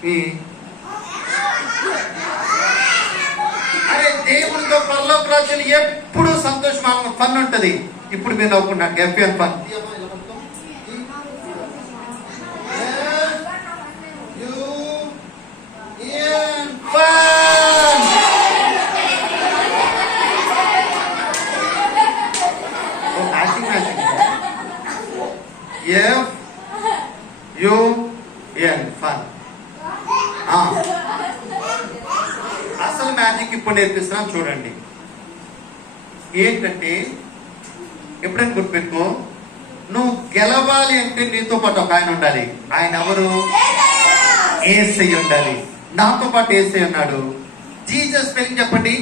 SIFE. అరే దేవునితో పరలోక రాజ్యం ఎప్పుడు సంతోషం ఫన్ ఉంటది. ఇప్పుడు మీరు నవ్వుకున్నాను FN ఫన్. FUN fun. అసలు మ్యాజిక్ ఇప్పుడు నేర్పిస్తున్నాం చూడండి. ఏంటంటే ఎప్పుడైనా గుర్తుపెట్టుకో, నువ్వు గెలవాలి అంటే నీతో పాటు ఒక ఆయన ఉండాలి. ఆయన ఎవరు? యేసయ్య ఉండాలి. నాతో పాటు యేసయ్య ఉన్నాడు. జీసస్ స్పెల్లింగ్ చెప్పండి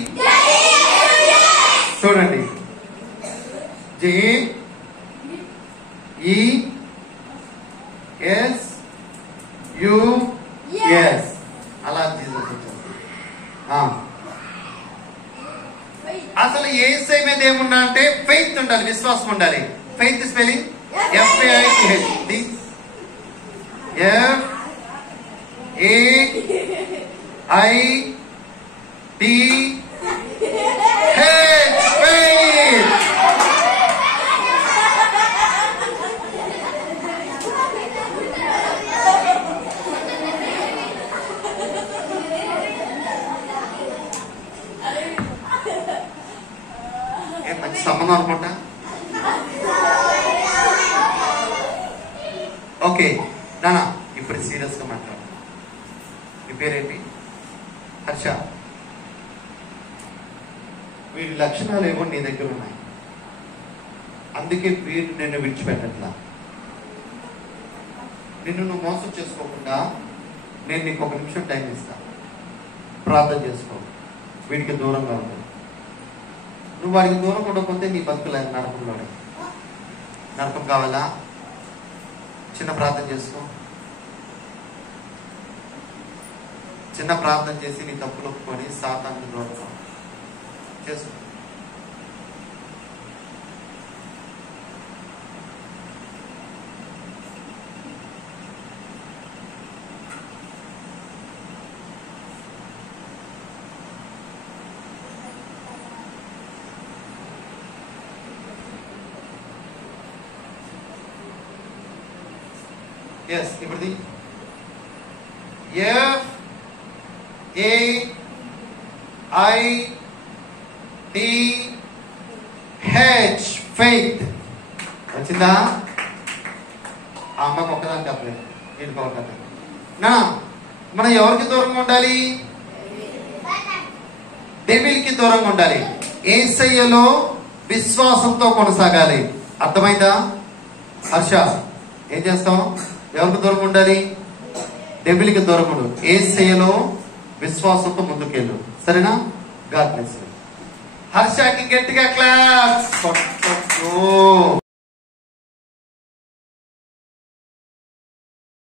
చూడండి. JESUS. అలా జీసస్ వచ్చారు. అసలు యేసయ్య మీద ఏమున్నా అంటే ఫెయిత్ ఉండాలి, విశ్వాసం ఉండాలి. Faith spelling FAITH. FAITH. మంచి సంబంధం అనుకుంటా. ఓకే నానా, ఇప్పుడు సీరియస్ గా మాట్లాడు. మీ పేరేంటి? హర్ష. వీడి లక్షణాలు ఏమో నీ దగ్గర ఉన్నాయి, అందుకే వీడు నిన్ను విడిచిపెట్టట్లా. నిన్ను నువ్వు మోసం చేసుకోకుండా నేను నీకు 1 నిమిషం టైం ఇస్తా. ప్రార్థన చేసుకో, వీడికి దూరంగా ఉండు. నువ్వు వాడికి దూరం ఉండకపోతే నీ బతుకులే నరకంలోనే. నరకం కావాలా? చిన్న ప్రార్థన చేసుకో. చిన్న ప్రార్థన చేసి నీ తప్పులు ఒప్పుకొని సాతానుకు దూరం చేసుకో. Yes, ఇప్పుడుది FAITH. ఫెయిత్ వచ్చిందా? ఆ అమ్మకి ఒక్కదానికి చెప్పలేదు, వీడికి ఒకటి. నా మనం ఎవరికి దూరంగా ఉండాలి? డెవిల్కి దూరంగా ఉండాలి. యేసయ్యలో విశ్వాసంతో కొనసాగాలి. అర్థమైందా హర్ష? ఏం చేస్తాం? ఎవరికి దూరంగా ఉండాలి? డెవిల్కి దూరంగా ఉండు. యేసయ్యలో విశ్వాసంతో ముందుకెళ్ళు. సరేనా? God bless you. హర్షకి గట్టిగా క్లాప్స్.